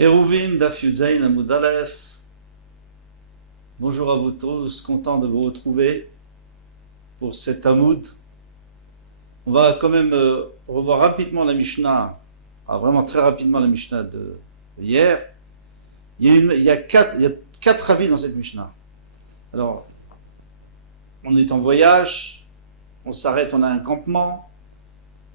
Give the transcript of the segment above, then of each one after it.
Eruvin Daf Yudzaïn Amud Aleph. Bonjour à vous tous, content de vous retrouver pour cet Amud. On va quand même revoir rapidement la Mishnah, vraiment très rapidement la Mishnah de hier. Il y a quatre avis dans cette Mishnah. Alors, on est en voyage, on s'arrête, on a un campement,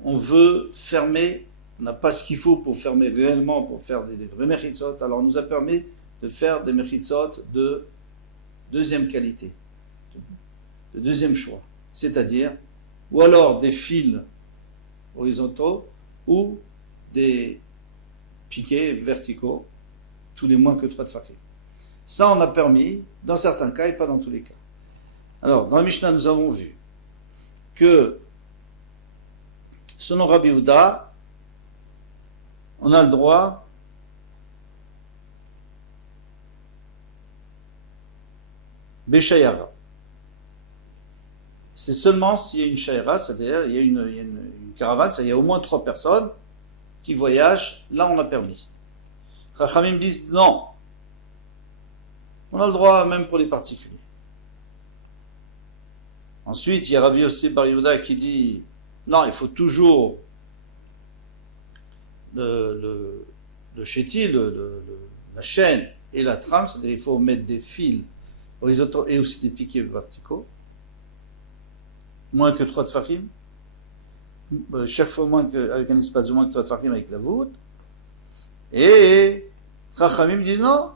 on veut fermer, on n'a pas ce qu'il faut pour fermer réellement, pour faire des vrais mechitzot, alors on nous a permis de faire des mechitzot de deuxième qualité, de deuxième choix, c'est-à-dire, ou alors des fils horizontaux, ou des piquets verticaux, tous les moins que 3 tfachim. Ça, on a permis, dans certains cas et pas dans tous les cas. Alors, dans la Mishnah, nous avons vu que, selon Rabbi Yehuda, on a le droit Béchayara. C'est seulement s'il y a une shayara, c'est-à-dire il y a une caravane, c'est-à-dire il y a au moins 3 personnes qui voyagent, là on a permis. Chachamim disent non, on a le droit même pour les particuliers. Ensuite, il y a Rabbi Yossi Bar Yehuda qui dit non, il faut toujours le chéti, la chaîne et la trame, c'est-à-dire il faut mettre des fils horizontaux et aussi des piquets verticaux, moins que 3 tfachim, chaque fois avec un espace de moins que 3 tfachim avec la voûte, et Chachamim disent non,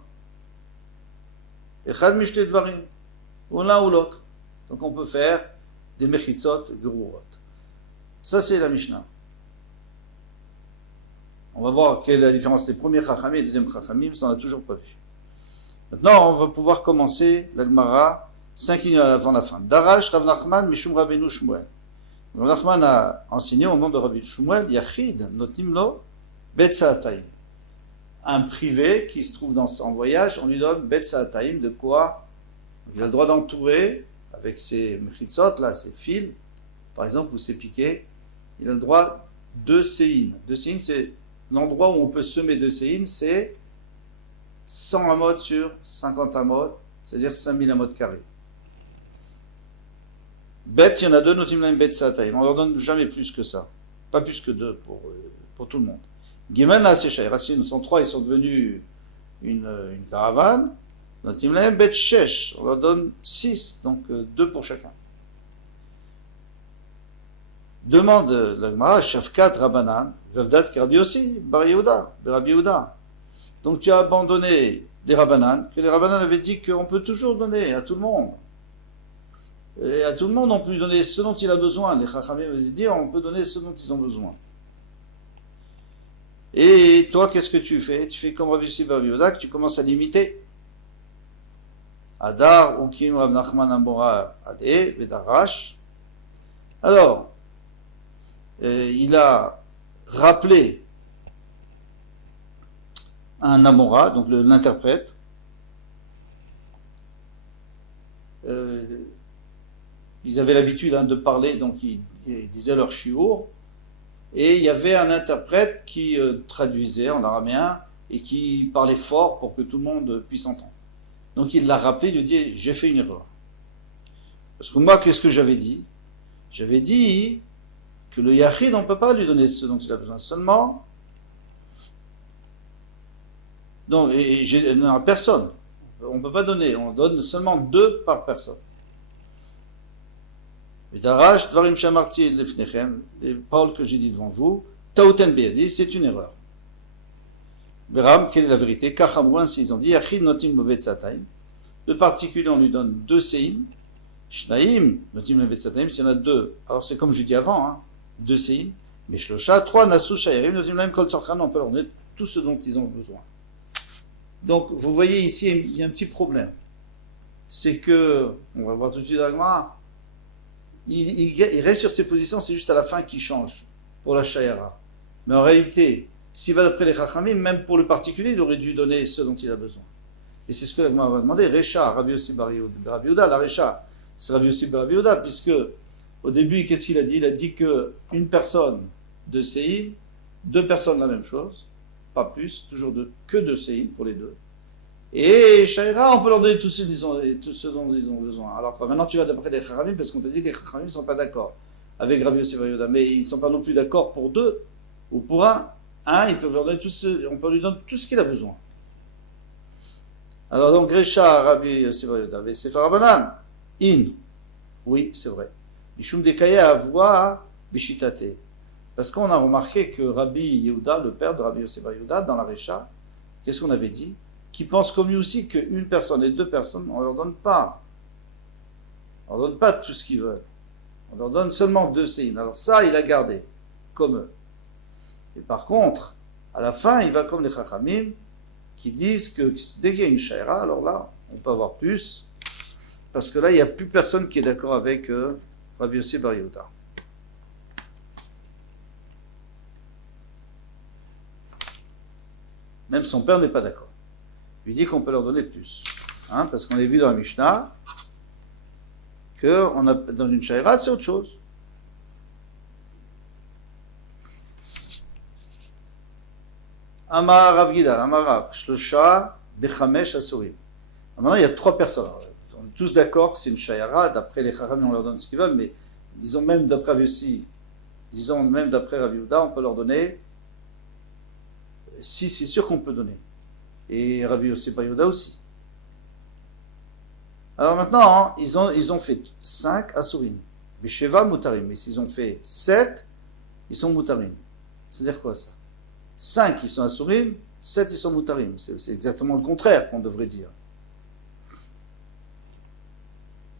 Echad mishte dvarim, ou l'un ou l'autre. Donc on peut faire des mechitzot gerurot. Ça c'est la Mishnah. On va voir quelle est la différence des premiers Chachamim et des deuxièmes Chachamim, ça on n'a toujours pas vu. Maintenant on va pouvoir commencer la Gemara, 5 lignes avant la fin. Darash Rav Nachman Mishum Rabbeinu Shmuel. Rav Nachman a enseigné au nom de Rabbi Shmuel, Yachid Notim Lo Betzaatayim. Un privé qui se trouve en voyage, on lui donne Betzaatayim, de quoi il a le droit d'entourer avec ses mechitzot, là, ses fils, par exemple, ou ses piquets, il a le droit de séin. De séin, c'est l'endroit où on peut semer de séin, c'est 100 amot sur 50 amot, c'est-à-dire 5000 amot carrés. Bet, il y en a 2, notim laim bet sa'atayim. On leur donne jamais plus que ça. Pas plus que 2 pour tout le monde. Gimel là, c'est chayra. S'ils sont 3, ils sont devenus une caravane. Notim laim bet shesh. On leur donne 6, donc 2 pour chacun. Demande la Gemara, Shafkat Rabanan, Vavdat Rabbi Yossi, Bar Yehuda, Rabbi Yehuda. Donc tu as abandonné les Rabanan, que les Rabanan avaient dit qu'on peut toujours donner à tout le monde. Et à tout le monde, on peut lui donner ce dont il a besoin. Les Chachamim avaient dit, on peut donner ce dont ils ont besoin. Et toi, qu'est-ce que tu fais? Tu fais comme Rabbi Yossi Bar Yehuda, que tu commences à limiter. Adar, Ukim, Rav Nachman, Ambora, Ale, Vedarash. Alors, il a rappelé un Amora, donc l'interprète. Ils avaient l'habitude de parler, donc ils disaient leur shiur, et il y avait un interprète qui traduisait en araméen et qui parlait fort pour que tout le monde puisse entendre. Donc il l'a rappelé, il lui dit j'ai fait une erreur. Parce que moi, qu'est-ce que j'avais dit? J'avais dit que le Yachid, on ne peut pas lui donner ce dont il a besoin seulement. Donc, non, personne. On ne peut pas donner, on donne seulement 2 par personne. Les paroles que j'ai dit devant vous, Taouten Beyadi, c'est une erreur. Beram, quelle est la vérité? Kachamrouin, s'ils ont dit, Yachid Notim Bebetzatayim. De particulier, on lui donne 2 séim. Shnaim, Notim Bebetzatayim, s'il y en a 2. Alors c'est comme je dis avant, 2 séim. Mais Shlosha, 3 Nasu Shayarim, Notim Laim Kol Tzorchan, on peut leur donner tout ce dont ils ont besoin. Donc, vous voyez ici, il y a un petit problème. C'est que, on va voir tout de suite la Gemara, il reste sur ses positions, c'est juste à la fin qu'il change pour la shayara. Mais en réalité, s'il va d'après les Chachamim, même pour le particulier, il aurait dû donner ce dont il a besoin. Et c'est ce que la Gemara va demander. Recha, Rabbi Yossi Bar Yehuda, la Recha, c'est Rabbi Yossi Bar Yehuda, puisque au début, qu'est-ce qu'il a dit? Il a dit qu'une personne de Seim, 2 personnes la même chose, pas plus, toujours que 2 séim pour les deux. Et Shaira, on peut leur donner tout ce dont ils ont besoin. Alors quoi, maintenant tu vas d'après les Chachamim, parce qu'on t'a dit que les Chachamim ne sont pas d'accord avec Rabbi Yossi Bar Yehuda, mais ils ne sont pas non plus d'accord pour 2 ou pour un. Ils peuvent leur donner on peut lui donner tout ce qu'il a besoin. Alors donc, Gresha, Rabbi Yossi Bar Yehuda, Sefer Rabbanan, oui, c'est vrai. Mishum Dekaya Avoua Bishitate. Parce qu'on a remarqué que Rabbi Yehuda, le père de Rabbi Yossi Bar Yehuda, dans la Recha, qu'est-ce qu'on avait dit? Qui pense comme lui aussi qu'une personne et 2 personnes, on ne leur donne pas. On ne leur donne pas tout ce qu'ils veulent. On leur donne seulement 2 séines. Alors ça, il a gardé, comme eux. Et par contre, à la fin, il va comme les Chachamim, qui disent que dès qu'il y a une Shaira, alors là, on peut avoir plus, parce que là, il n'y a plus personne qui est d'accord avec Rabbi Yossi Bar Yehuda. Même son père n'est pas d'accord. Il dit qu'on peut leur donner plus. Parce qu'on a vu dans la Mishnah que dans une Shaira, c'est autre chose. Amar Rav Gida, Amar Rav, Shlosha, Bechamesh Asurim. Maintenant, il y a 3 personnes. On est tous d'accord que c'est une Shaira. D'après les Chachamim, on leur donne ce qu'ils veulent, mais disons même d'après Rabbi Yehuda, on peut leur donner 6, c'est sûr qu'on peut donner. Et Rabbi Yossi Bar Yehuda aussi. Alors maintenant, ils ont fait 5 Asurim. Besheva Mutarim. Mais s'ils ont fait 7, ils sont Mutarim. C'est-à-dire quoi ça? 5 ils sont Asurim, 7 ils sont Mutarim. C'est exactement le contraire qu'on devrait dire.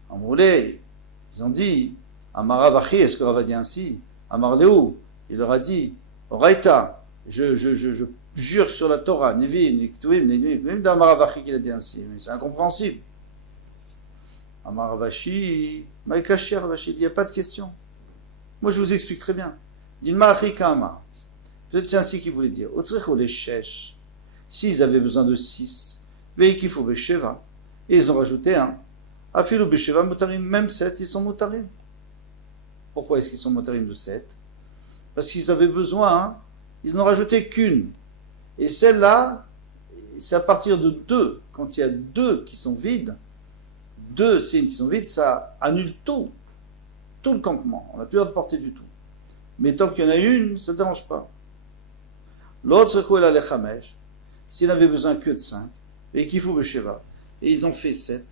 En Moulé, ils ont dit, Amara Vachi, est-ce que Rav a dit ainsi? Amar Léou, il leur a dit, Oraita, je jure sur la Torah, même dans Amar Vachi qu'il a dit ainsi, mais c'est incompréhensible. Amar Vachi, Maïkashi Ravashi, il n'y a pas de question. Moi je vous explique très bien. Dilma Achikama. Peut-être c'est ainsi qu'il voulait dire. S'ils avaient besoin de 6, et ils ont rajouté 1. Afilu Besheva Mutarim, même 7, ils sont Mutarim. Pourquoi est-ce qu'ils sont Mutarim de 7? Parce qu'ils avaient besoin, ils n'ont rajouté qu'une. Et celle-là, c'est à partir de 2. Quand il y a 2 qui sont vides, 2 signes qui sont vides, ça annule tout le campement. On n'a plus le droit de porter du tout. Mais tant qu'il y en a une, ça ne dérange pas. L'autre, s'il n'avait besoin que de 5, et qu'il faut Besheva, et ils ont fait 7,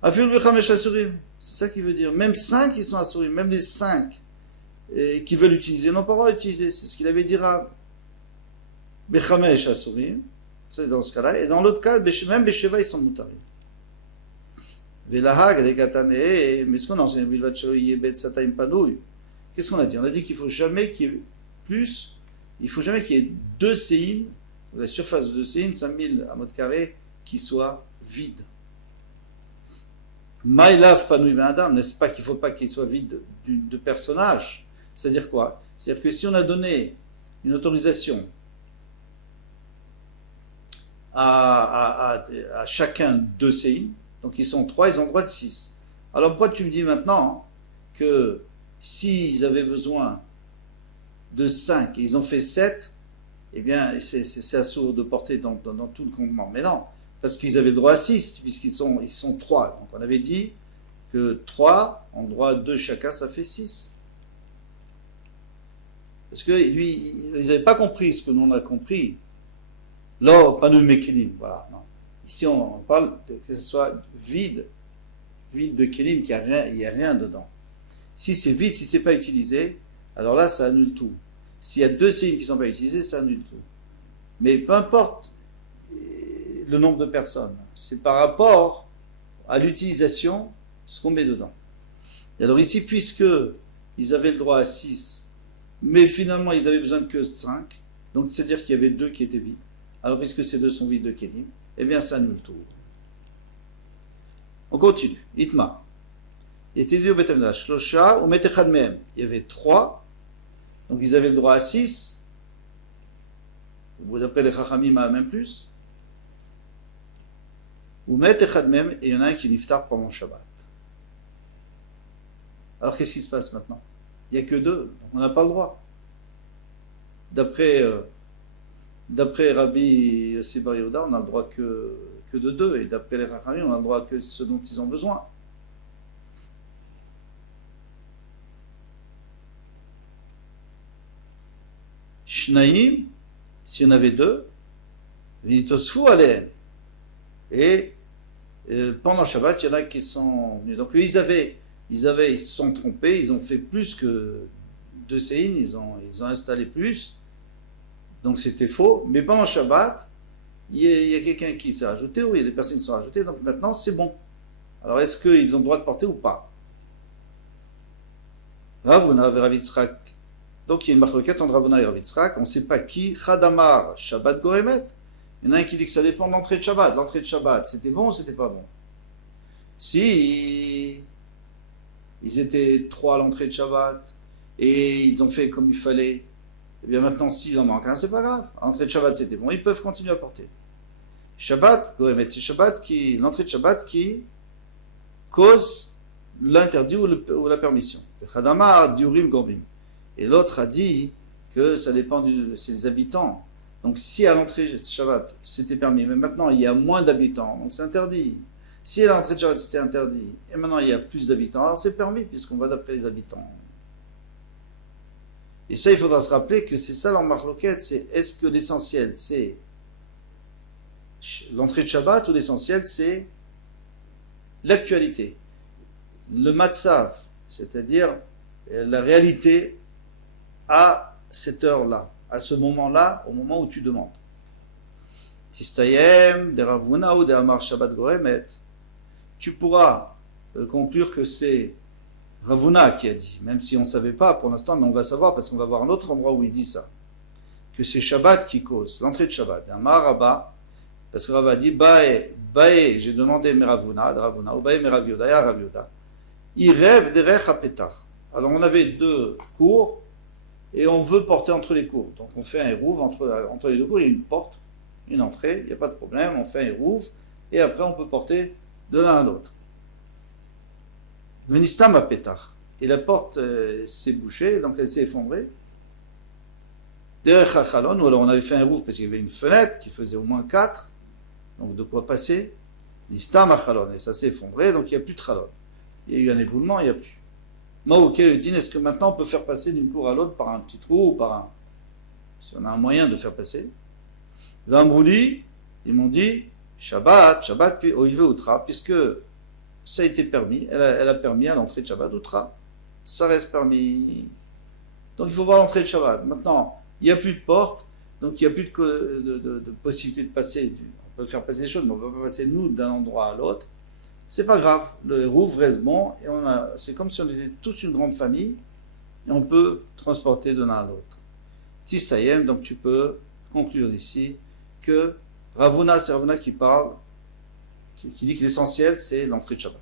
c'est ça qui veut dire. Même 5 ils sont Asurim, même les 5 qui veulent utiliser n'ont pas le droit d'utiliser. C'est ce qu'il avait dit à Bechamesh Asurim, c'est dans ce cas-là, et dans l'autre cas, même Besheva ils sont Mutarim. Velahag, Dekatane, mais ce qu'on a enseigné, qu'est-ce qu'on a dit? On a dit qu'il faut jamais qu'il y ait plus. Il faut jamais qu'il y ait 2 séines, la surface de 2 séines, 5000 amot carrés, qui soient vides. Maïlav panoui ben n'est-ce pas qu'il ne faut pas qu'il soit vide de personnage? C'est-à-dire quoi? C'est-à-dire que si on a donné une autorisation à chacun 2 séines, donc ils sont 3, ils ont le droit de 6. Alors pourquoi tu me dis maintenant que s'ils avaient besoin de 5 et ils ont fait 7, eh bien c'est assourd de porter dans tout le comptement. Mais non, parce qu'ils avaient le droit à 6, puisqu'ils sont 3. Donc on avait dit que 3, en droit 2 chacun, ça fait 6. Parce que lui, ils n'avaient pas compris ce que nous on a compris. Là, pas de mékilim, voilà. Non. Ici on parle que ce soit vide de kélim, qu'il n'y a rien dedans. Si c'est vide, si c'est pas utilisé, alors là ça annule tout. S'il y a 2 signes qui ne sont pas utilisés, ça annule tout. Mais peu importe le nombre de personnes, c'est par rapport à l'utilisation, ce qu'on met dedans. Et alors ici, puisque ils avaient le droit à 6, mais finalement ils avaient besoin de que 5, donc c'est-à-dire qu'il y avait 2 qui étaient vides, alors puisque ces 2 sont vides de Kedim, eh bien ça annule tout. On continue. Itma. Il était dit au Beth Amikdash, Shlosha ou Metechad Mehem. Il y avait 3, donc ils avaient le droit à 6, ou d'après les Chachamim à même plus. Ou Metechad Mehem, et il y en a un qui niftar pendant Shabbat. Alors qu'est-ce qui se passe maintenant? Il n'y a que 2, donc on n'a pas le droit. D'après d'après Rabbi Yossi Bar Yehuda, on a le droit que de deux, et d'après les Rachamim, on a le droit que ce dont ils ont besoin. Shnaim, s'il y en avait deux, Vinitosfu Aleen. Et pendant Shabbat, il y en a qui sont venus. Donc ils se sont trompés, ils ont fait plus que deux séines, ils ont installé plus. Donc c'était faux. Mais pendant Shabbat, il y a quelqu'un qui s'est rajouté, ou il y a des personnes qui sont rajoutées, donc maintenant c'est bon. Alors est-ce qu'ils ont le droit de porter ou pas? Ravuna et Rav Yitzhak. Donc il y a une marloquette entre Ravuna et Rav Yitzhak, on ne sait pas qui. Chadamar, Shabbat Goremet. Il y en a un qui dit que ça dépend de l'entrée de Shabbat. L'entrée de Shabbat, c'était bon ou c'était pas bon? Si ils étaient trois à l'entrée de Shabbat et ils ont fait comme il fallait, et bien maintenant s'il en manque un, c'est pas grave. À l'entrée de Shabbat, c'était bon, ils peuvent continuer à porter. Shabbat, Goremet, c'est l'entrée de Shabbat qui cause l'interdit ou la permission. Chadamar, Diurim, Gorbim. Et l'autre a dit que ça dépend c'est les habitants. Donc si à l'entrée de Shabbat c'était permis, mais maintenant il y a moins d'habitants, donc c'est interdit. Si à l'entrée de Shabbat c'était interdit, et maintenant il y a plus d'habitants, alors c'est permis puisqu'on va d'après les habitants. Et ça il faudra se rappeler que c'est ça leur marloquette, c'est est-ce que l'essentiel c'est l'entrée de Shabbat ou l'essentiel c'est l'actualité, le matzav, c'est-à-dire la réalité à cette heure-là, à ce moment-là, au moment où tu demandes. Tistayem, de Ravuna ou de Amar Shabbat Goremet, tu pourras conclure que c'est Ravuna qui a dit, même si on ne savait pas pour l'instant, mais on va savoir parce qu'on va voir un autre endroit où il dit ça, que c'est Shabbat qui cause, l'entrée de Shabbat. Amar Rabba, parce que Rabba dit, Bae, j'ai demandé Meravuna, de Ravuna, ou Bae Meravioda, ya Ravioda, il rêve des Rech Petach. Alors on avait deux cours, et on veut porter entre les cours. Donc on fait un hérouve entre les deux cours, il y a une porte, une entrée, il n'y a pas de problème, on fait un hérouve, et après on peut porter de l'un à l'autre. Venistam à Pétach. Et la porte s'est bouchée, donc elle s'est effondrée. Derech Achalon, ou alors on avait fait un hérouve parce qu'il y avait une fenêtre qui faisait au moins 4, donc de quoi passer. Nistam Achalon, et ça s'est effondré, donc il n'y a plus de Chalon. Il y a eu un éboulement, il n'y a plus. Est-ce que maintenant on peut faire passer d'une cour à l'autre par un petit trou ou par un... Si on a un moyen de faire passer. Vambouli, ils m'ont dit, Shabbat, puis Oive Outra, puisque ça a été permis, elle a permis à l'entrée de Shabbat Outra. Ça reste permis. Donc il faut voir l'entrée de Shabbat. Maintenant, il n'y a plus de porte, donc il n'y a plus de possibilité de passer. On peut faire passer des choses, mais on ne peut pas passer nous d'un endroit à l'autre. C'est pas grave, le hérouve reste bon, et c'est comme si on était tous une grande famille, et on peut transporter de l'un à l'autre. Tistayem, donc tu peux conclure d'ici que Ravuna, c'est Ravuna qui parle, qui dit que l'essentiel c'est l'entrée de Shabbat.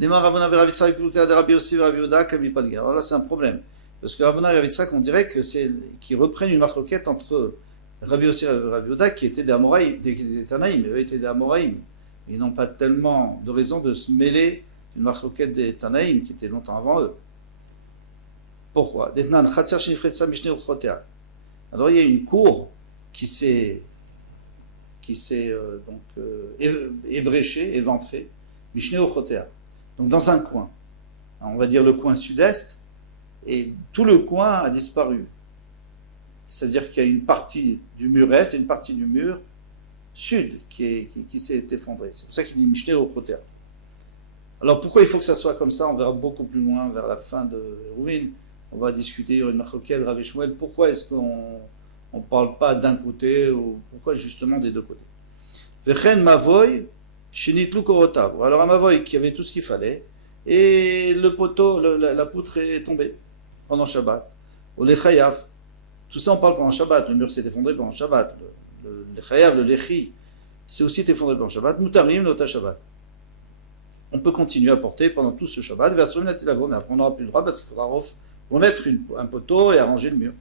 Lema Ravuna ve Rav Yitzhak de Rabbi Yossi ve Rav Yehuda Kabi Palgar. Alors là c'est un problème, parce que Ravuna et Rav Yitzhak on dirait que c'est qu'ils reprennent une marloquette entre Rabbi Yossi et Rav Yehuda qui étaient des Amoraïm, des Tanaïm, eux étaient des Amoraïm. Ils n'ont pas tellement de raison de se mêler d'une marloquette des Tanaïm qui était longtemps avant eux. Pourquoi? Alors il y a une cour qui s'est ébréchée, éventrée, donc dans un coin. On va dire le coin sud-est, et tout le coin a disparu. C'est-à-dire qu'il y a une partie du mur est et une partie du mur sud qui s'est effondré. C'est pour ça qu'il dit Mishneh au Protéa. Alors pourquoi il faut que ça soit comme ça? On verra beaucoup plus loin vers la fin de Hérouvin. On va discuter, il y aura une marloquette de Rav Shmuel. Pourquoi est-ce qu'on ne parle pas d'un côté ou pourquoi justement des deux côtés? Vechen Mavoy, Shinitlu Korotav. Alors un Mavoy qui avait tout ce qu'il fallait et le poteau, la poutre est tombée pendant Shabbat. Ou les Chayav. Tout ça on parle pendant Shabbat. Le mur s'est effondré pendant Shabbat. Le chayav, le lechi, c'est aussi effondré pendant Shabbat. Mutarim, nota Shabbat. On peut continuer à porter pendant tout ce Shabbat. Mais après on n'aura plus le droit parce qu'il faudra remettre un poteau et arranger le mur.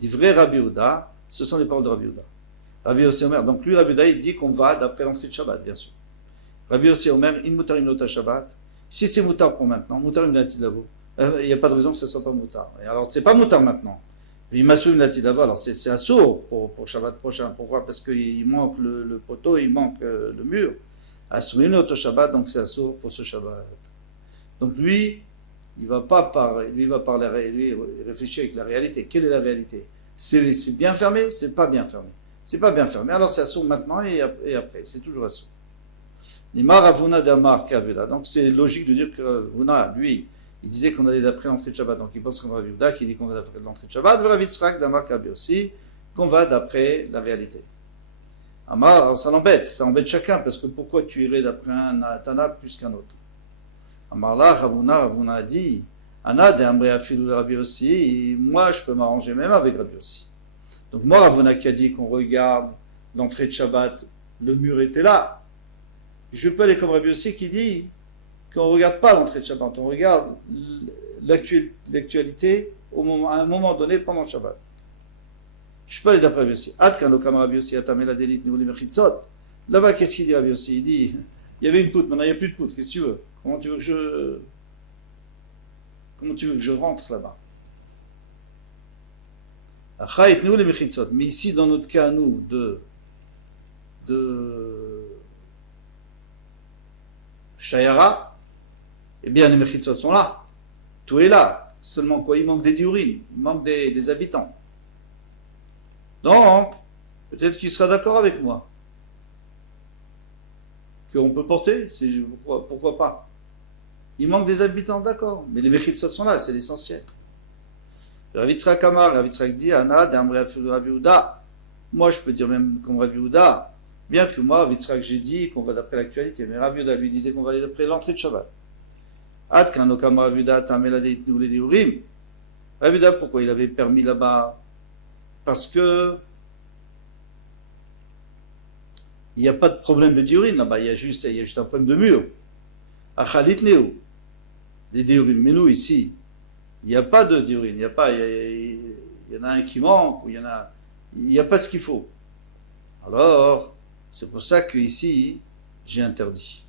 Dit vrai Rabbi Yehuda, ce sont les paroles de Rabbi Yehuda. Rabbi Yossi Omer. Donc lui, Rabbi Yehuda, il dit qu'on va d'après l'entrée de Shabbat, bien sûr. Rabbi Yossi Omer, in mutarim nota Shabbat. Si c'est mutar pour maintenant, mutarim nati lavo. Il n'y a pas de raison que ce ne soit pas mutar. Et alors c'est pas mutar maintenant. Vimasu Natidava, alors c'est assourd pour Shabbat prochain. Pourquoi? Parce qu'il manque le poteau, il manque le mur. Assourine auto Shabbat, donc c'est assourd pour ce Shabbat. Donc lui, il va pas parler, lui va parler, lui réfléchir avec la réalité. Quelle est la réalité? C'est bien fermé, c'est pas bien fermé. C'est pas bien fermé, alors c'est assourd maintenant et après, c'est toujours assourd. Nima Ravuna d'Amar Kavela. Donc c'est logique de dire que Ravuna, lui, il disait qu'on allait d'après l'entrée de Shabbat, donc il pense qu'on va Rav Yehuda qui dit qu'on va d'après l'entrée de Shabbat, Rav Yitzhak d'Amar Kabi aussi, qu'on va d'après la réalité. Amar, ça l'embête, ça embête chacun, parce que pourquoi tu irais d'après un Tana plus qu'un autre? Amar là, Ravuna a dit, Ana de Amre Afilou Rabbi aussi, moi je peux m'arranger même avec Rabbi aussi. Donc moi, Ravuna qui a dit qu'on regarde l'entrée de Shabbat, le mur était là. Je peux aller comme Rabbi aussi qui dit qu'on ne regarde pas l'entrée de Shabbat, on regarde l'actualité à un moment donné pendant Shabbat. Je peux aller d'après Rabbi Yossi. Là-bas, qu'est-ce qu'il dit Rabbi Yossi? Il dit, il y avait une poutre, maintenant il n'y a plus de poutre, qu'est-ce que tu veux? Comment tu veux que je rentre là-bas? Mais ici, dans notre cas, nous, de Shayara, eh bien les Mechitzot sont là. Tout est là. Seulement quoi? Il manque des diurines, il manque des habitants. Donc, peut-être qu'il sera d'accord avec moi. Qu'on peut porter, pourquoi pas? Il manque des habitants, d'accord. Mais les Mechitzot sont là, c'est l'essentiel. Rav Yitzhak Amar, Rav Yitzhak dit, Ana d'Amre Afilou Rabbi Yehuda. Moi, je peux dire même comme Rabbi Yehuda. Bien que moi, Rav Yitzhak, j'ai dit qu'on va d'après l'actualité. Mais Rav Yehuda lui disait qu'on va aller d'après l'entrée de Shabbat. Ad kan okam Rav Yehuda tamela deitnu le diurim. Rav Yehuda, pourquoi il avait permis là-bas? Parce que il n'y a pas de problème de diurine là-bas. Il y a juste un problème de mur. Achalit neu. Les diurim. Mais nous, ici, il n'y a pas de diurine. Il y en a un qui manque, ou il n'y a pas ce qu'il faut. Alors, c'est pour ça que ici, j'ai interdit.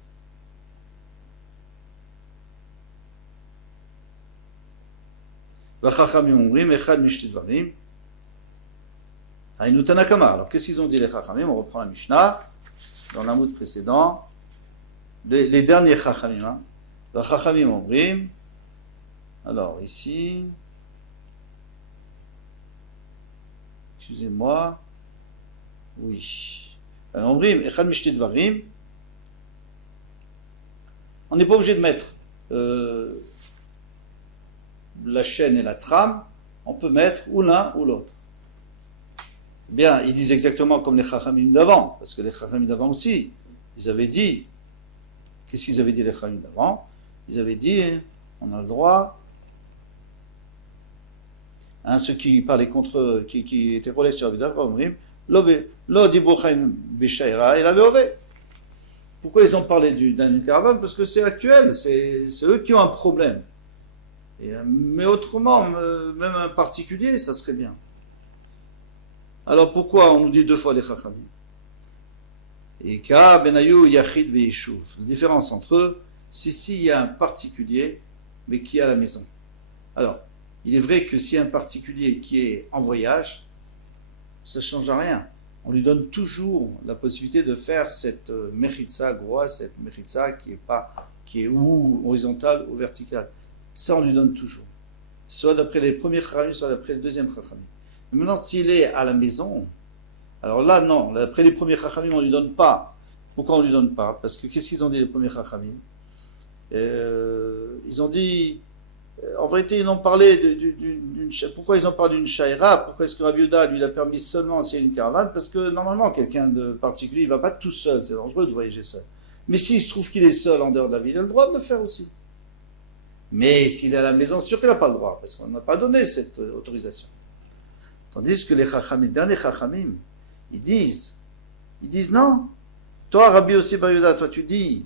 Alors, qu'est-ce qu'ils ont dit les Chachamim? On reprend la Mishnah, dans l'Amoud précédent, les derniers Chachamim. Hein. Les Chachamim Omrim, alors ici, excusez-moi, oui. Omrim, Echad Mishti Dvarim, on n'est pas obligé de mettre la chaîne et la trame, on peut mettre ou l'un ou l'autre. Bien, ils disent exactement comme les Chachamim d'avant, parce que les Chachamim d'avant aussi, ils avaient dit, qu'est-ce qu'ils avaient dit les Chachamim d'avant? Ils avaient dit, on a le droit, ceux qui parlaient contre, qui étaient relais sur Rabbi Omrim, lo dibu chaim b'shaira et la ve'ove. Pourquoi ils ont parlé d'une caravane? Parce que c'est actuel, c'est eux qui ont un problème. Mais autrement, même un particulier, ça serait bien. Alors pourquoi on nous dit deux fois les Chachamim? Et Ka benayu yachid be'yishuv. La différence entre eux, c'est s'il y a un particulier, mais qui est à la maison. Alors, il est vrai que s'il y a un particulier qui est en voyage, ça ne change rien. On lui donne toujours la possibilité de faire cette mechitza grosse, cette mechitza qui est ou horizontale ou verticale. Ça, on lui donne toujours. Soit d'après les premiers Chachamim, soit d'après le deuxième Chachamim. Mais maintenant, s'il est à la maison, alors là, non. D'après les premiers Chachamim, on ne lui donne pas. Pourquoi on ne lui donne pas? Parce que qu'est-ce qu'ils ont dit les premiers Chachamim? Ils ont dit, en vérité, ils ont parlé pourquoi ils ont parlé d'une shaira? Pourquoi est-ce que Rabbi Yehuda lui l'a permis seulement s'il y a une caravane? Parce que normalement, quelqu'un de particulier, il ne va pas tout seul. C'est dangereux de voyager seul. Mais s'il se trouve qu'il est seul en dehors de la ville, il a le droit de le faire aussi. Mais s'il est à la maison, c'est sûr qu'il n'a pas le droit, parce qu'on n'a pas donné cette autorisation. Tandis que les Chachamim, les derniers Chachamim, ils disent non. Toi, Rabbi Yossi Bar Yehuda, toi tu dis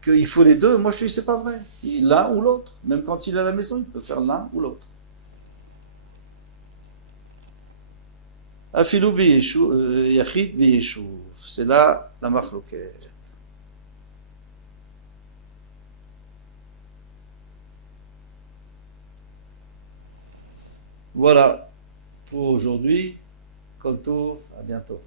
qu'il faut les deux. Moi je te dis c'est pas vrai. L'un ou l'autre. Même quand il est à la maison, il peut faire l'un ou l'autre. Afilou yachid biyeshuv. C'est là la machloket. Voilà pour aujourd'hui. Kol Tov, à bientôt.